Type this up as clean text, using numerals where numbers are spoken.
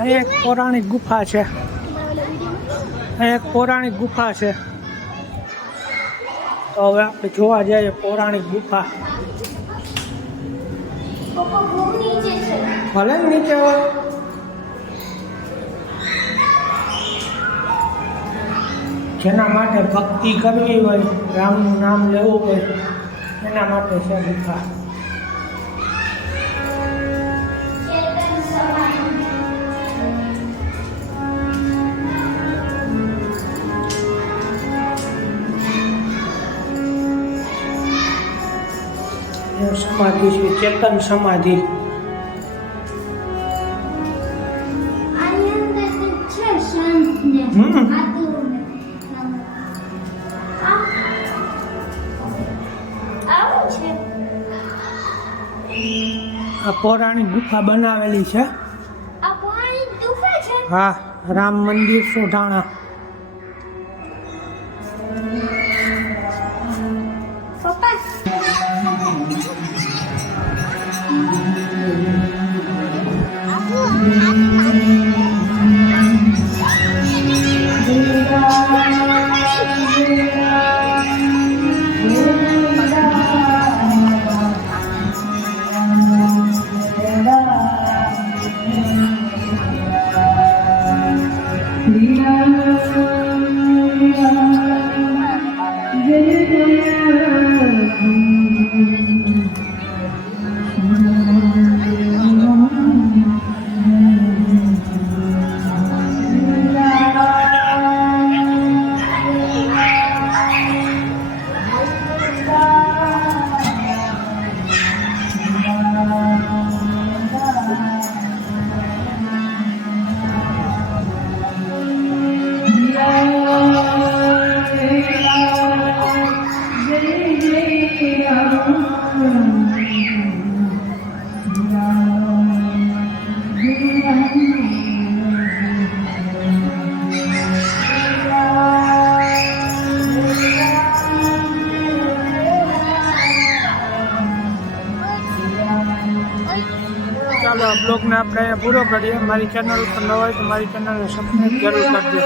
અહીંયા એક પૌરાણિક ગુફા છે. અહીંયા એક પૌરાણિક ગુફા છે. તો હવે આપણે જોવા જઈએ પૌરાણિક ગુફા. ભલે ને નીચે હોય. જેના માટે ભક્તિ કરવી હોય, રામનું નામ લેવું હોય, એના માટે છે ગુફા. સમાધિ છે, ચેતન સમાધિ. આ પૌરાણિક ગુફા બનાવેલી છે. હા, રામ મંદિર સોઢાણા. ચાલો આ બ્લોગને આપણે અહીંયા પૂરો કરીએ. મારી ચેનલ ઉપર ન હોય તો મારી ચેનલને સબસ્ક્રાઈબ જરૂર કરજો.